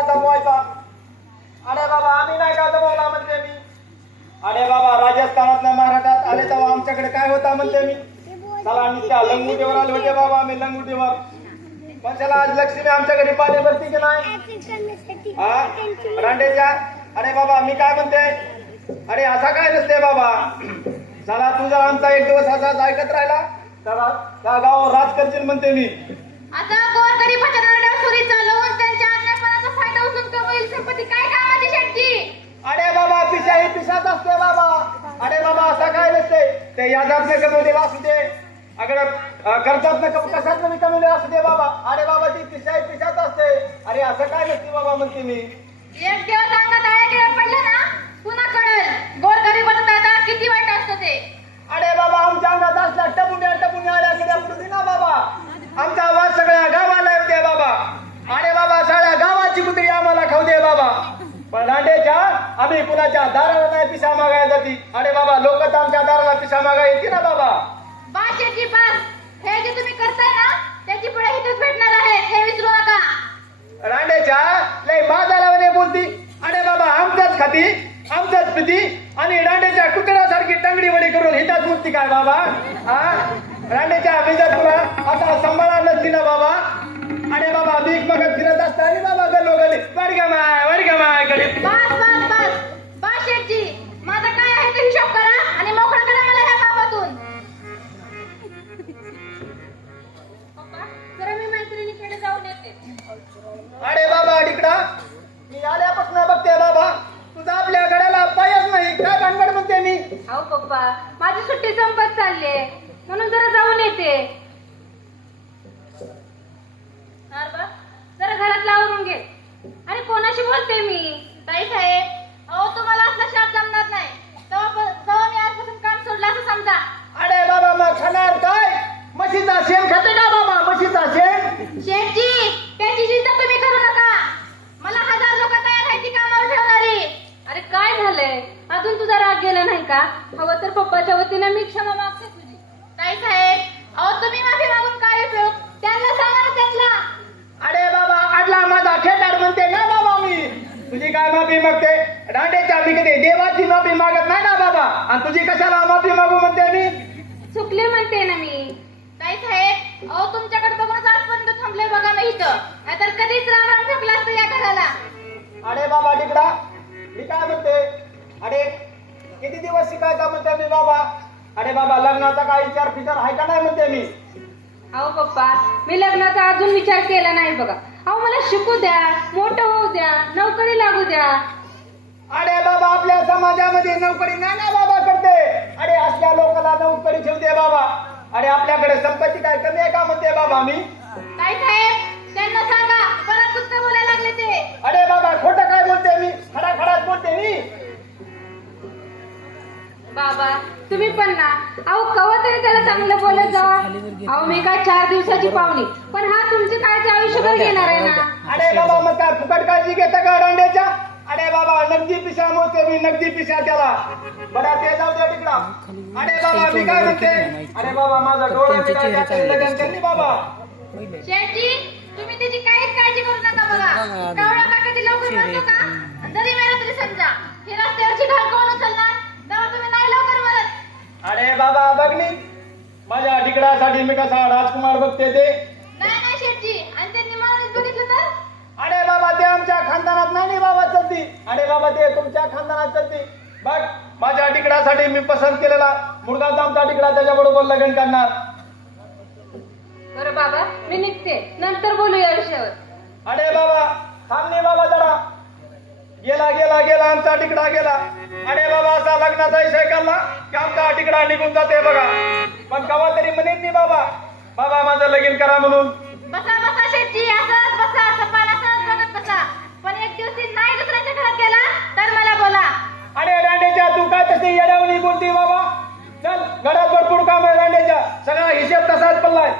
अरे जमवायचा अरे बाबा आम्ही नाही का जमवला म्हणते मी. अरे बाबा राजस्थानात महाराष्ट्रात आले तेव्हा आमच्याकडे काय होता म्हणते मी. चला आणि त्या लंगुटीवर आले होते बाबा आम्ही लंगुटीवर. पण त्याला आज लक्ष्मी आमच्याकडे पाणी भरती की नाही? हा? रांडेच्या? अरे बाबा मी काय म्हणते? अरे असा काय नसते बाबा? चला तुझा आमचा एक दिवस असाच ऐकत राहिला चला त्या गावावर राज करशील म्हणते मी. आता गोरगरीबाच्या नरड्यावर सुरी चालवून त्यांच्या अन्यायपणाचा फायदा उचलून कमवेल संपत्ती काय कामाची शेटची अरे बाबा पिशा ही पिशाच असते बाबा अरे बाबा असा काय नसते ते यादात कमवलेला असू दे. अगर कर्जात कशात मी कमवले असू दे बाबा. अरे बाबा ती पिशा पिशात पिशाच असते. अरे असं काय नसते बाबा म्हणते मी? एक दिवस अंगात आळ्या गिळ्या पडल्या ना पुन्हा कळेल गोरगरीबाचा दादा किती वाईट असतो ते अरे बाबा आमच्या अंगात असल्या टपुन्या टपुन्या आल्या गेल्या पडू ना बाबा आमचा आवाज सगळ्या गावाला येऊ दे बाबा अरे बाबा सगळ्या गावाची कुत्री आम्हाला खाऊ दे बाबा पण दांडेच्या आम्ही कुणाच्या दाराला नाही पिसा मागायला जाती. अरे बाबा लोक तर आमच्या दाराला पिसा मागायला येते ना बाबा. बा शेटजी बस हे जे तुम्ही करताय ना त्याची पुढे हितच भेटणार आहे. हे विसरू नका. रांडेच्या लय बाजाला म्हणे बोलती. अरे बाबा आमच्याच खाती आमच्याच पिती आणि रांडेच्या कुत्र्यासारखी टंगडी वडी करून हिताच मुक्ती काय बाबा? हा? रांडेच्या बिजात तुला आता मी आल्यापासून बघते बाबा. तुझा आपल्या गड्याला पायच नाही. काय भानगड म्हणते मी? अहो पप्पा माझी सुट्टी संपत चालली म्हणून जरा जाऊन येते अरे जरा घरातला आवरून घे अरे कोणाशी बोलते मी ताई साहेब अहो तुम्हाला असला शाप जमणार नाही तेव्हा प- तेव्हा मी आजपासून काम सोडलं असं समजा अरे बाबा मग खाणार काय म्हशीचा शेण खाते का बाबा म्हशीचा शेण शेठजी त्याची चिंता तुम्ही करू नका मला हजार लोक तयार आहेत ती कामावर ठेवणारी अरे काय झालंय अजून तुझा राग गेला नाही का पप्पाच्या वतीने मी क्षमा मागते तुझी. ताई साहेब अहो तुम्ही माफी मागून काय उपयोग? त्यांना सांगा ना त्यांना. अरे बाबा आडला माझा खेटाड म्हणते ना बाबा मी. तुझी काय माफी मागते? रांडेच्या मी कधी देवाची माफी मागत नाही ना बाबा? आणि तुझी कशाला माफी मागू म्हणते मी? चुकले म्हणते ना मी. ताई साहेब अहो तुमच्याकडे बघूनच आजपर्यंत थांबले बघा मी इथं. नाहीतर कधीच राम राम ठोकला असतं या घराला. अरे बाबा तिकडा. मी काय म्हणते? अरे किती दिवस शिकायचा म्हणते मी बाबा? अरे बाबा लग्नाचा काय विचार फिचार आहे का नाही म्हणते मी? अहो पप्पा मी लग्नाचा अजून विचार केला नाही बघा. अहो मला शिकू द्या मोठं होऊ द्या नोकरी लागू द्या. अरे बाबा आपल्या समाजामध्ये नोकरी नाही ना बाबा करते. अरे असल्या लोकांना नोकरी ठेवते बाबा. अरे आपल्याकडे संपत्ती काय कमी आहे का म्हणते बाबा मी? बाबा तुम्ही पण ना. अहो कवा तरी त्याला चांगलं बोलत जावा अहो मी काय चार दिवसाची पाहुणी. पण हा तुमची काळजी आयुष्यभर घेणार आहे ना. अरे बाबा मग काय फुकट काळजी घेता का रांड्याच्या अरे बाबा नगदी पिशा मोजते मी नगदी पिशा त्याला. बडा ते जाऊ द्या तिकडा. अरे बाबा मी काय म्हणते? अरे बाबा माझा डोळा त्यांचे लग्न बाबा. शेठजी तुम्ही त्याची काहीच काळजी करू नका बघा कावळा का कधी लवकर मरतो का? जरी मेला तरी समजा. ही रस्त्यावरची टिकडासाठी मी कसा राजकुमार बघते ते? अरे बाबा ते आमच्या खानदानात नाही नाही बाबा चलती. अरे बाबा ते तुमच्या खानदानात चलती. बघ माझ्या टिकडासाठी मी पसंत केलेला मुलगाच आमचा टिकडा त्याच्या बरोबर लग्न करणार. बरं बाबा मी निघते. नंतर बोलू या विषयावर. अरे बाबा थांब नाही बाबा जरा. गेला गेला गेला आमचा टिकडा गेला. अरे बाबा असा लग्नाचा विषय काढला की आमचा टिकडा निघून जाते बघा. पण कवा तरी म्हणेन नाही बाबा. बाबा माझं लगीन करा म्हणून. बसा बसा शेठजी. असंच बसा. सपान असंच बघत बसा. पण एक दिवस ती नाही दुसऱ्याच्या घरात गेला तर मला बोला. अरे रांडेच्या तू काय तशी येड्यावणी बोलती बाबा. चल घरात भरपूर काम आहे रांडेच्या. सगळा हिशेब तसाच पडलाय.